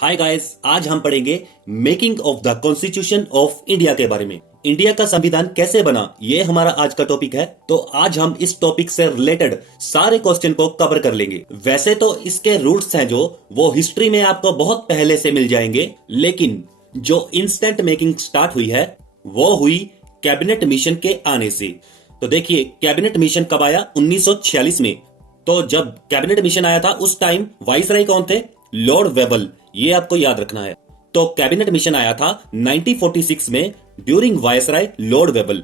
Hi guys, आज हम पढ़ेंगे making of the constitution of India के बारे में। इंडिया का संविधान कैसे बना, ये हमारा आज का टॉपिक है। तो आज हम इस टॉपिक से रिलेटेड सारे क्वेश्चन को कवर कर लेंगे। वैसे तो इसके रूट्स हैं जो वो हिस्ट्री में आपको बहुत पहले से मिल जाएंगे, लेकिन जो इंस्टेंट मेकिंग स्टार्ट हुई है वो हुई कैबिनेट मिशन के आने से। तो देखिए, कैबिनेट मिशन कब आया? 1946 में। तो जब कैबिनेट मिशन आया था उस टाइम वाइसराय कौन थे? लॉर्ड वेबल। ये आपको याद रखना है। तो कैबिनेट मिशन आया था 1946 में ड्यूरिंग वाइसराय लॉर्ड वेबल।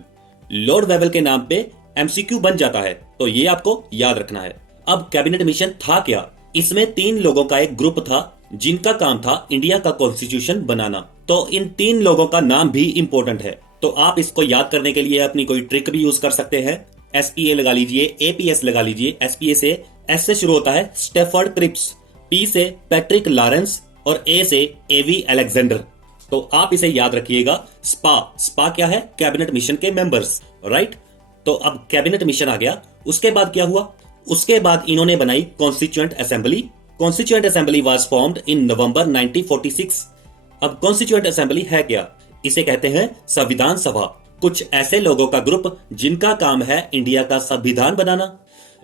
लॉर्ड वेबल के नाम पे एमसीक्यू बन जाता है, तो ये आपको याद रखना है। अब कैबिनेट मिशन था क्या? इसमें 3 लोगों का एक ग्रुप था जिनका काम था इंडिया का कॉन्स्टिट्यूशन बनाना। तो इन 3 लोगों का नाम भी इंपॉर्टेंट है, तो आप इसको याद करने के लिए अपनी कोई ट्रिक भी यूज कर सकते हैं। एसपीए लगा लीजिए, एपीएस लगा लीजिए। एसपीए से एस से शुरू होता है स्टेफर्ड क्रिप्स, पी से पैट्रिक लॉरेंस और ए से एवी अलेक्जेंडर। तो आप इसे याद रखिएगा। स्पा क्या है? कैबिनेट मिशन के मेंबर्स, राइट। तो अब कैबिनेट मिशन आ गया। उसके बाद क्या हुआ? उसके बाद इन्होंने बनाई constituent assembly. Constituent assembly was formed in November 1946। अब कॉन्स्टिट्यूएंट असेंबली है क्या? इसे कहते हैं संविधान सभा। कुछ ऐसे लोगों का ग्रुप जिनका काम है इंडिया का संविधान बनाना,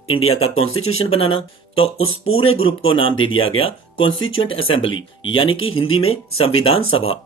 इंडिया का कॉन्स्टिट्यूशन बनाना। तो उस पूरे ग्रुप को नाम दे दिया गया कॉन्स्टिट्यूएंट असेंबली, यानी कि हिंदी में संविधान सभा।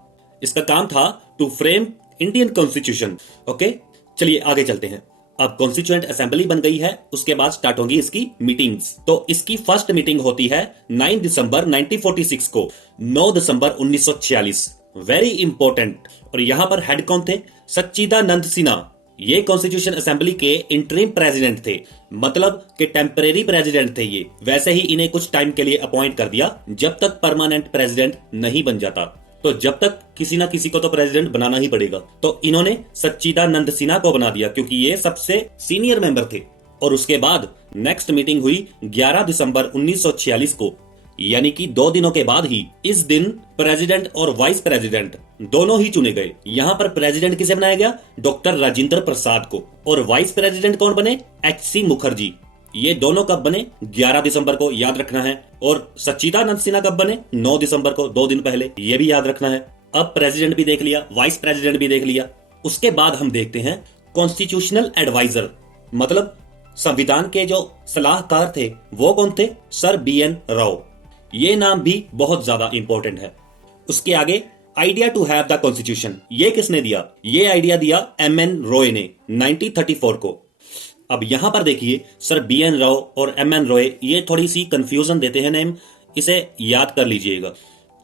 इसका काम था to frame Indian constitution. Okay, चलिए आगे चलते हैं। अब कॉन्स्टिट्यूएंट असेंबली बन गई है, उसके बाद स्टार्ट होंगी इसकी मीटिंग्स। तो इसकी फर्स्ट मीटिंग होती है 9 दिसंबर 1946 को, 9 दिसंबर 1946। Very important. और यहां पर हेड कौन थे? सच्चिदानंद सिन्हा। ये कॉन्स्टिट्यूशन असेंबली के इंटरिम प्रेसिडेंट थे, मतलब कि टेम्परेरी प्रेसिडेंट थे ये। वैसे ही इन्हें कुछ टाइम के लिए अपॉइंट कर दिया, जब तक परमानेंट प्रेसिडेंट नहीं बन जाता। तो जब तक किसी ना किसी को तो प्रेसिडेंट बनाना ही पड़ेगा। तो इन्होंने सच्चिदानंद सिन्हा को बना दिया क्योंकि ये सबसे सीनियर मेंबर थे। और उसके बाद नेक्स्ट मीटिंग हुई 11 दिसंबर 1946 को, यानी कि 2 दिनों के बाद ही। इस दिन प्रेसिडेंट और वाइस प्रेसिडेंट दोनों ही चुने गए। यहां पर प्रेसिडेंट किसे बनाया गया? डॉक्टर राजेंद्र प्रसाद को। और वाइस प्रेसिडेंट कौन बने? एचसी मुखर्जी। ये दोनों कब बने? 11 दिसंबर को, याद रखना है। और सच्चिदानंद सिन्हा कब बने? 9 दिसंबर को, 2 दिन पहले। ये भी याद रखना है। अब प्रेसिडेंट भी देख लिया, वाइस प्रेसिडेंट भी देख लिया। उसके बाद हम देखते हैं कॉन्स्टिट्यूशनल एडवाइजर, मतलब संविधान के जो सलाहकार थे वो कौन थे? Sir BN Rao. ये नाम भी बहुत ज्यादा इंपॉर्टेंट है। उसके आगे idea to have the constitution, ये किसने दिया? ये आइडिया दिया MN रॉय ने 1934 को। अब यहां पर देखिए, सर BN राव और MN रॉय, ये थोड़ी सी कंफ्यूजन देते हैं नेम, इसे याद कर लीजिएगा।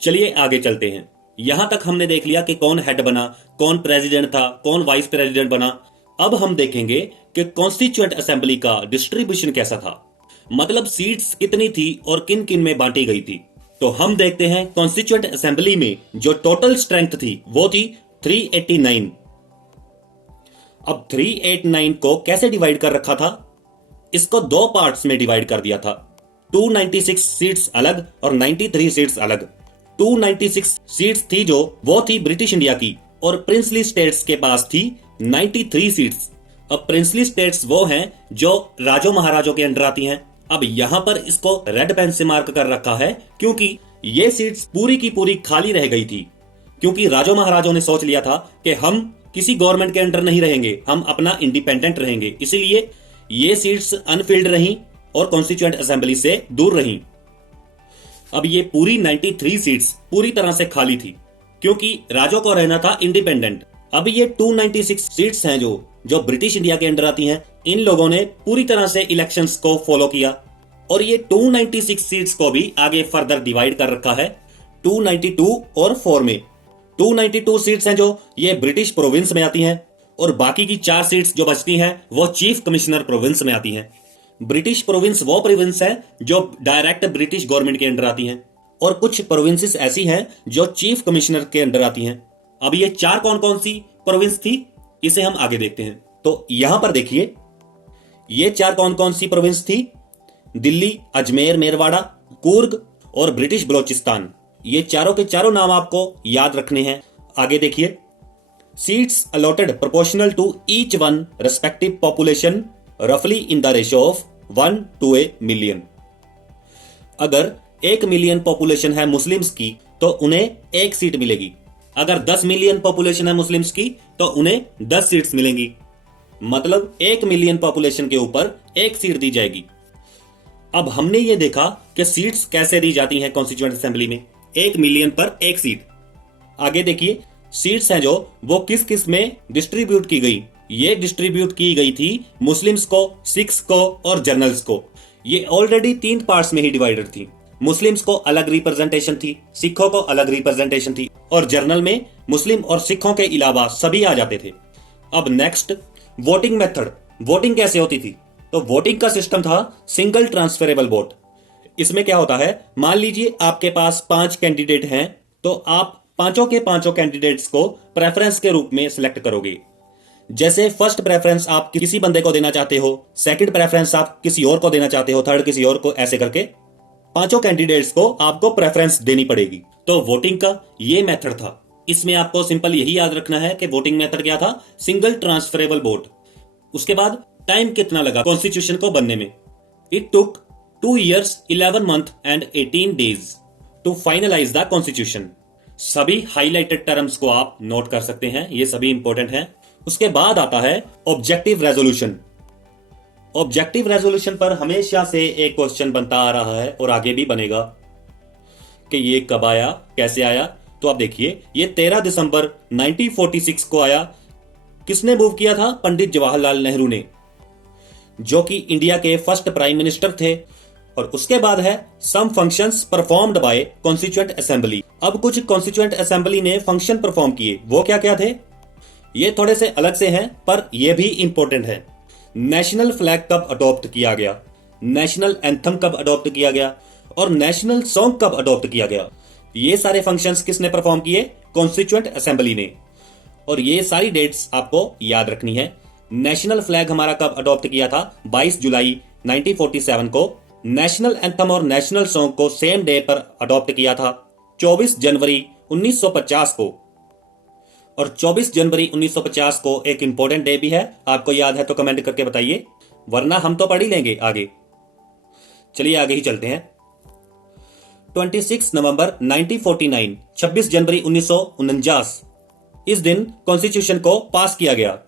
चलिए आगे चलते हैं। यहां तक हमने देख लिया कि कौन हेड बना, कौन प्रेसिडेंट था, कौन वाइस प्रेसिडेंट बना। अब हम देखेंगे कि कॉन्स्टिट्यूएंट असेंबली का डिस्ट्रीब्यूशन कैसा था, मतलब सीट्स कितनी थी और किन किन में बांटी गई थी। तो हम देखते हैं कॉन्स्टिट्यूएंट असेंबली में जो टोटल स्ट्रेंथ थी वो थी 389। अब 389 को कैसे डिवाइड कर रखा था? इसको 2 पार्ट्स में डिवाइड कर दिया था। 296 सीट्स अलग और 93 सीट्स अलग। 296 सीट्स थी जो वो थी ब्रिटिश इंडिया की, और प्रिंसली स्टेट्स के पास थी 93 सीट्स। अब प्रिंसली स्टेट्स वो हैं जो राजो महाराजों के अंडर आती हैं। अब यहां पर इसको रेड पेन से मार्क कर रखा है क्योंकि ये सीट्स पूरी की पूरी खाली रह गई थी, क्योंकि राजो महाराजों ने सोच लिया था कि हम किसी गवर्नमेंट के अंडर नहीं रहेंगे, हम अपना इंडिपेंडेंट रहेंगे। इसीलिए ये सीट्स अनफिल्ड रहीं और कॉन्स्टिट्यूएंट असेंबली से दूर रहीं। अब ये पूरी 93 सीट्स पूरी तरह से खाली थी क्योंकि राजो को रहना था इंडिपेंडेंट। अब ये 296 सीट्स हैं जो ब्रिटिश इंडिया के अंडर आती हैं। इन लोगों ने पूरी तरह से इलेक्शंस को फॉलो किया और ये 296 सीट्स को भी आगे फर्दर डिवाइड कर रखा है 292 और 4 में। 292 सीट्स हैं जो ये ब्रिटिश प्रोविंस में आती हैं, और बाकी की 4 सीट्स जो बचती हैं वो चीफ कमिश्नर प्रोविंस में आती हैं। ब्रिटिश प्रोविंस वो प्रोविंस है जो डायरेक्ट ब्रिटिश गवर्नमेंट के अंडर आती हैं, और कुछ प्रोविंसेस ऐसी हैं जो चीफ कमिश्नर के अंडर आती हैं। अब ये 4 कौन कौन सी प्रोविंस थी, इसे हम आगे देखते हैं। तो यहां पर देखिए, ये 4 कौन कौन सी प्रोविंस थी? दिल्ली, अजमेर, मेरवाड़ा, कुर्ग और ब्रिटिश बलोचिस्तान। ये चारों के चारों नाम आपको याद रखने हैं। आगे देखिए, seats allotted proportional to each one respective population रफली in the ratio of 1 to a million। अगर 1 मिलियन पॉपुलेशन है मुस्लिम्स की, तो उन्हें एक सीट मिलेगी। अगर 10 मिलियन पॉपुलेशन है मुस्लिम्स की तो उन्हें 10 सीट्स मिलेंगी। मतलब 1 मिलियन पॉपुलेशन के ऊपर एक सीट दी जाएगी। अब हमने ये देखा कि सीट्स कैसे दी जाती हैं कॉन्स्टिट्यूएंट असेंबली में, 1 मिलियन पर एक सीट। आगे देखिए सीट्स हैं जो वो किस किस में डिस्ट्रीब्यूट की गई। ये डिस्ट्रीब्यूट की गई थी मुस्लिम्स को, सिख्स को और जर्नल्स को। ये ऑलरेडी 3 पार्ट्स में ही डिवाइडेड थी। मुस्लिम्स को अलग रिप्रेजेंटेशन थी, सिखों को अलग रिप्रेजेंटेशन थी और जर्नल में मुस्लिम और सिखों के अलावा सभी आ जाते थे। अब नेक्स्ट वोटिंग मेथड। वोटिंग कैसे होती थी? तो वोटिंग का सिस्टम था सिंगल ट्रांसफरेबल वोट। इसमें क्या होता है, मान लीजिए आपके पास 5 कैंडिडेट हैं तो आप पांचों के पांचों कैंडिडेट्स को प्रेफरेंस के रूप में सिलेक्ट करोगे। जैसे फर्स्ट प्रेफरेंस आप किसी बंदे को देना चाहते हो, सेकंड प्रेफरेंस आप किसी और को देना चाहते हो, थर्ड किसी और को, ऐसे करके पांचों कैंडिडेट्स को आपको प्रेफरेंस देनी पड़ेगी। तो वोटिंग का ये मेथड था। इसमें आपको सिंपल यही याद रखना है कि वोटिंग मेथड क्या था, सिंगल ट्रांसफरेबल वोट। उसके बाद टाइम कितना लगा कॉन्स्टिट्यूशन को बनने में? It took 2 years 11 month and 18 days to finalise the constitution. सभी हाईलाइटेड टर्म्स को आप नोट कर सकते हैं, ये सभी इंपॉर्टेंट हैं। उसके बाद आता है ऑब्जेक्टिव रेजोल्यूशन। ऑब्जेक्टिव रेजोल्यूशन पर हमेशा से एक क्वेश्चन बनता आ रहा है और आगे भी बनेगा कि ये कब आया, कैसे आया। तो आप देखिए ये 13 दिसंबर 1946 को आया। किसने मूव किया था? पंडित जवाहरलाल नेहरू ने, जो कि इंडिया के फर्स्ट प्राइम मिनिस्टर थे। और उसके बाद है some functions performed by constituent assembly. अब कुछ कॉन्स्टिट्यूएंट असेंबली ने फंक्शन परफॉर्म किए, वो क्या क्या थे? ये थोड़े से अलग से हैं पर ये भी इंपॉर्टेंट है। नेशनल फ्लैग कब अडॉप्ट किया गया, नेशनल एंथम कब अडॉप्ट किया गया और नेशनल सॉन्ग कब अडॉप्ट किया गया, ये सारे फंक्शंस किसने परफॉर्म किए? कॉन्स्टिट्यूएंट असेंबली ने। और ये सारी डेट्स आपको याद रखनी है। नेशनल फ्लैग हमारा कब अडॉप्ट किया था? 22 जुलाई 1947 को। नेशनल एंथम और नेशनल सॉन्ग को सेम डे पर अडॉप्ट किया था 24 जनवरी 1950 को। और 24 जनवरी 1950 को एक इंपॉर्टेंट डे भी है, आपको याद है तो कमेंट करके बताइए, वरना हम तो पढ़ ही लेंगे आगे। चलिए आगे ही चलते हैं। 26 नवंबर 1949, 26 जनवरी 1949, इस दिन कॉन्स्टिट्यूशन को पास किया गया।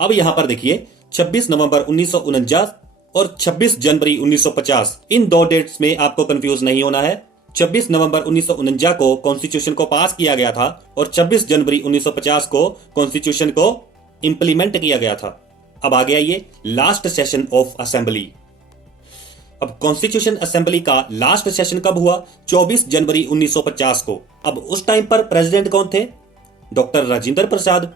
अब यहां पर देखिए 26 नवंबर 1949 और 26 जनवरी 1950, इन दो डेट्स में आपको कंफ्यूज नहीं होना है। 26 नवंबर 1949 को कॉन्स्टिट्यूशन को पास किया गया था और 26 जनवरी 1950 को कॉन्स्टिट्यूशन को इंप्लीमेंट किया गया था। अब आ गया ये लास्ट सेशन ऑफ असेंबली। अब कॉन्स्टिट्यूशन असेंबली का लास्ट सेशन कब हुआ? 24 जनवरी 1950 को। अब उस टाइम पर प्रेसिडेंट कौन थे? डॉक्टर राजेंद्र प्रसाद।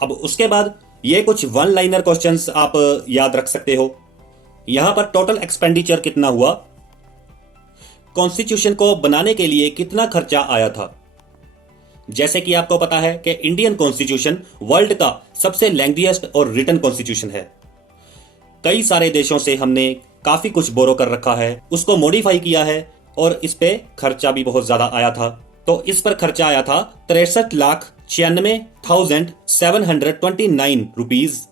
अब उसके बाद ये कुछ वन लाइनर क्वेश्चंस आप याद रख सकते हो। यहां पर टोटल एक्सपेंडिचर कितना हुआ, कॉन्स्टिट्यूशन को बनाने के लिए कितना खर्चा आया था। जैसे कि आपको पता है कि इंडियन कॉन्स्टिट्यूशन वर्ल्ड का सबसे लेंथीएस्ट और रिटन कॉन्स्टिट्यूशन है। कई सारे देशों से हमने काफी कुछ बोरो कर रखा है, उसको मॉडिफाई किया है और इस पे खर्चा भी बहुत ज्यादा आया था। तो इस पर खर्चा आया था 63,96,729 रुपीज।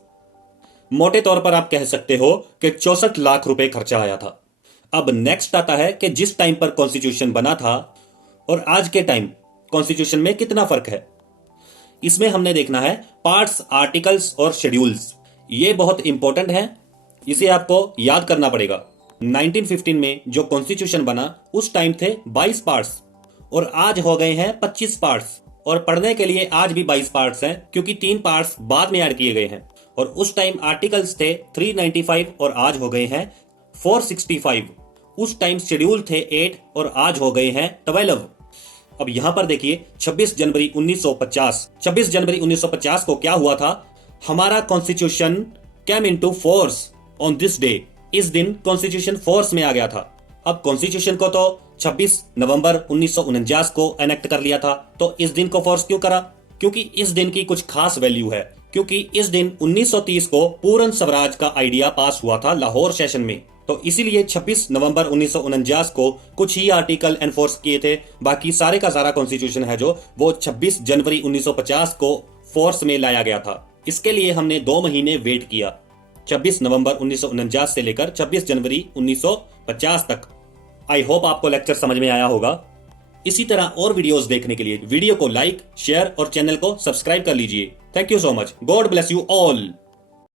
मोटे तौर पर आप कह सकते हो कि 64 लाख रुपए खर्चा आया था। अब नेक्स्ट आता है कि जिस टाइम पर कॉन्स्टिट्यूशन बना था और आज के टाइम कॉन्स्टिट्यूशन में कितना फर्क है। इसमें हमने देखना है पार्ट्स, आर्टिकल्स और शेड्यूल्स। ये बहुत इंपॉर्टेंट है, इसे आपको याद करना पड़ेगा। 1915 में जो कॉन्स्टिट्यूशन बना उस टाइम थे 22 पार्ट्स और आज हो गए हैं 25 पार्ट्स। और पढ़ने के लिए आज भी 22 पार्ट्स हैं क्योंकि 3 पार्ट्स बाद में ऐड किए गए हैं। और उस टाइम आर्टिकल्स थे 395 और आज हो गए हैं 465। उस टाइम शेड्यूल थे 8 और आज हो गए हैं 12। अब यहां पर देखिए 26 जनवरी 1950। 26 जनवरी 1950 को क्या हुआ था? हमारा constitution came into force on this day. इस दिन कॉन्स्टिट्यूशन फोर्स में आ गया था। अब कॉन्स्टिट्यूशन को तो 26 नवंबर 1949 को एनेक्ट कर लिया था, तो इस दिन को फोर्स क्यों करा? क्योंकि इस दिन की कुछ खास वैल्यू है। क्योंकि इस दिन 1930 को पूर्ण स्वराज का आइडिया पास हुआ था लाहौर सेशन में, तो इसीलिए 26 नवंबर 1949 को कुछ ही आर्टिकल एनफोर्स किए थे। बाकी सारे का सारा कॉन्स्टिट्यूशन है जो वो 26 जनवरी 1950 को फोर्स में लाया गया था। इसके लिए हमने 2 महीने वेट किया, 26 नवंबर 1949 से लेकर 26 जनवरी 1950 तक। आई होप आपको लेक्चर समझ में आया होगा। इसी तरह और वीडियोस देखने के लिए वीडियो को लाइक, शेयर और चैनल को सब्सक्राइब कर लीजिए। Thank you so much. God bless you all.